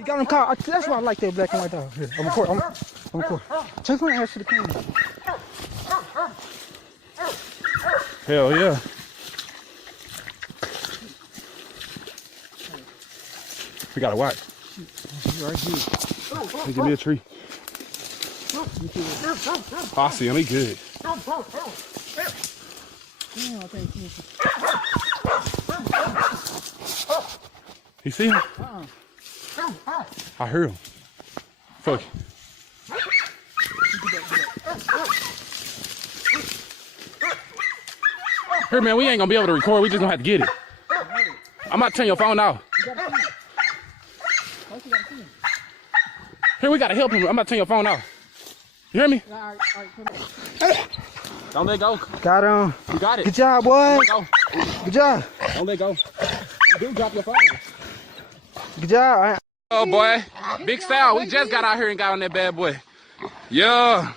You got him caught. That's why I like that black and white dog. Here, I'm recording. I'm recording. Just want to ask you the camera. Hell yeah. We gotta watch. Right here. Hey, give me a tree. Oh, I see him. He good. You see him? I heard him. Fuck. Here, man, we ain't gonna be able to record. We just gonna have to get it. I'm about to turn your phone off. Here, we gotta help him. I'm about to turn your phone off. You hear me? Don't let go. Got him. You got it. Good job, boy. Don't let go. Good job. Don't let go. You do drop your phone. Good job. Oh boy, Big Sal, we just got out here and got on that bad boy. Yeah.